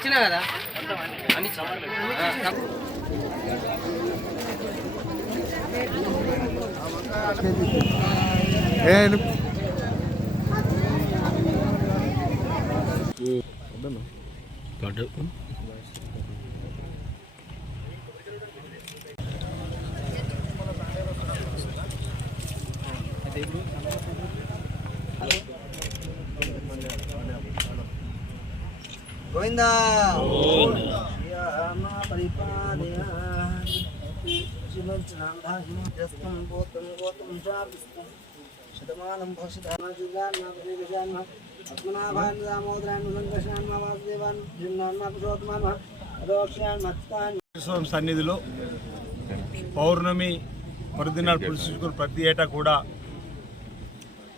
ఇచ్చిన కదా? అన్ని ఆ, గోవిందా. శ్రీరామ శతమానం భక్షితాన్ పద్మనాభాన్ దామోదరాన్ సంకర్షాన్ వాసుదేవాన్ భిన్నాన్ పురుషోత్తమాన్ అదోక్షాన్ మత్తాన్ స్వామి సన్నిధిలో పౌర్ణమి మరుదినాలు పురుషుకుని ప్రతి ఏటా కూడా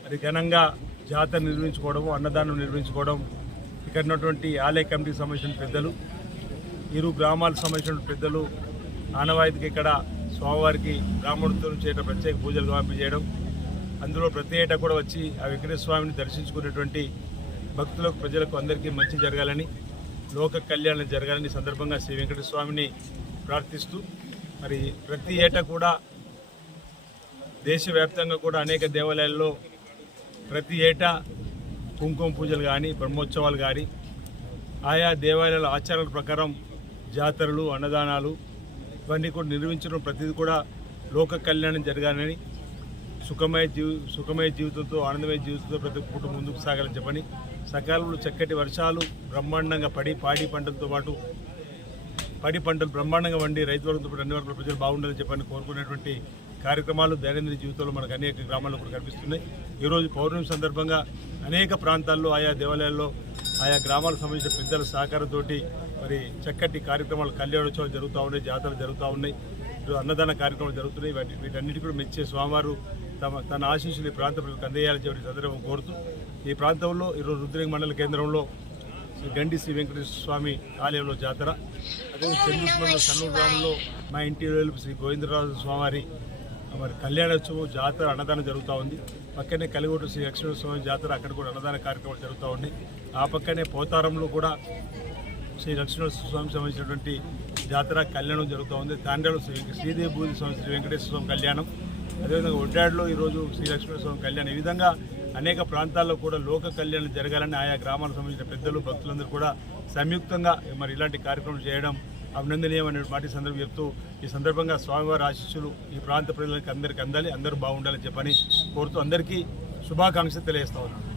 మరి ఘనంగా జాతర నిర్వహించుకోవడం అన్నదానం నిర్వహించుకోవడం ఇక్కడ ఉన్నటువంటి ఆలయ కమిటీకి సంబంధించిన పెద్దలు ఇరు గ్రామాలకు సంబంధించిన పెద్దలు ఆనవాయితీకి ఇక్కడ స్వామివారికి బ్రాహ్మణులతో చేయడం ప్రత్యేక పూజలు గాంపి చేయడం అందులో ప్రతి ఏటా కూడా వచ్చి ఆ వెంకటేశ్వర స్వామిని దర్శించుకునేటువంటి భక్తులకు ప్రజలకు అందరికీ మంచి జరగాలని లోక కళ్యాణం జరగాలని సందర్భంగా శ్రీ వెంకటేశ్వర స్వామిని ప్రార్థిస్తూ మరి ప్రతి ఏటా కూడా దేశవ్యాప్తంగా కూడా అనేక దేవాలయాల్లో ప్రతి ఏటా కుంకుమ పూజలు కానీ బ్రహ్మోత్సవాలు కానీ ఆయా దేవాలయాల ఆచారాల ప్రకారం జాతరలు అన్నదానాలు ఇవన్నీ కూడా నిర్వహించడం ప్రతిదీ కూడా లోక కళ్యాణం జరగాలని సుఖమయ జీవి సుఖమయ జీవితంతో ఆనందమయ జీవితంతో ప్రతి ఒక్క కుటుంబం ముందుకు సాగాలని చెప్పని సకాలంలో చక్కటి వర్షాలు బ్రహ్మాండంగా పడి పాడి పంటలతో పాటు పడి పంటలు బ్రహ్మాండంగా వండి రైతు వర్గంతో పాటు అన్ని వర్గాల ప్రజలు బాగుండాలని చెప్పని కోరుకునేటువంటి కార్యక్రమాలు దైనందిన జీవితంలో మనకు అనేక గ్రామాల్లో కూడా కనిపిస్తున్నాయి. ఈరోజు పౌర్ణమి సందర్భంగా అనేక ప్రాంతాల్లో ఆయా దేవాలయాల్లో ఆయా గ్రామాలకు సంబంధించిన పెద్దల సహకారంతో మరి చక్కటి కార్యక్రమాలు కళ్యాణోత్సవాలు జరుగుతూ ఉన్నాయి జాతరలు జరుగుతూ ఉన్నాయి. ఈరోజు అన్నదాన కార్యక్రమాలు జరుగుతున్నాయి. వాటి వీటన్నిటి కూడా మెచ్చే స్వామివారు తమ తన ఆశీస్సులు ఈ ప్రాంత ప్రజలకు అందజేయాలని చెప్పి సందర్భం కోరుతూ ఈ ప్రాంతంలో ఈరోజు రుద్రేగ మండల కేంద్రంలో శ్రీ గండి శ్రీ వెంకటేశ్వర స్వామి ఆలయంలో జాతర అదే చంద్రపురంలో సన్నూరు గ్రామంలో మా ఇంటి వెలుపు శ్రీ గోవిందరాజు స్వామివారి మరి కళ్యాణోత్సవం జాతర అన్నదానం జరుగుతూ ఉంది. పక్కనే కలిగొట్టు శ్రీ లక్ష్మీస్వామి జాతర అక్కడ కూడా అన్నదాన కార్యక్రమాలు జరుగుతూ ఉన్నాయి ఆ పక్కనే పోతారంలో కూడా శ్రీ లక్ష్మణ స్వామికి సంబంధించినటువంటి జాతర కళ్యాణం జరుగుతూ ఉంది. తాండ్రాలో శ్రీ శ్రీదేవి భూతి స్వామి శ్రీ వెంకటేశ్వర స్వామి కళ్యాణం. అదేవిధంగా ఒడ్డాడులో ఈరోజు శ్రీ లక్ష్మణ స్వామి కళ్యాణం. ఈ విధంగా అనేక ప్రాంతాల్లో కూడా లోక కళ్యాణం జరగాలని ఆయా గ్రామాలకు సంబంధించిన పెద్దలు భక్తులందరూ కూడా సంయుక్తంగా మరి ఇలాంటి కార్యక్రమం చేయడం అభినందనీయమైన మాట సందర్భం చెప్తూ ఈ సందర్భంగా స్వామివారి ఆశీస్సులు ఈ ప్రాంత ప్రజలకు అందరికీ అందాలి అందరూ బాగుండాలని చెప్పని కోరుతూ అందరికీ శుభాకాంక్షలు తెలియజేస్తా ఉన్నాను.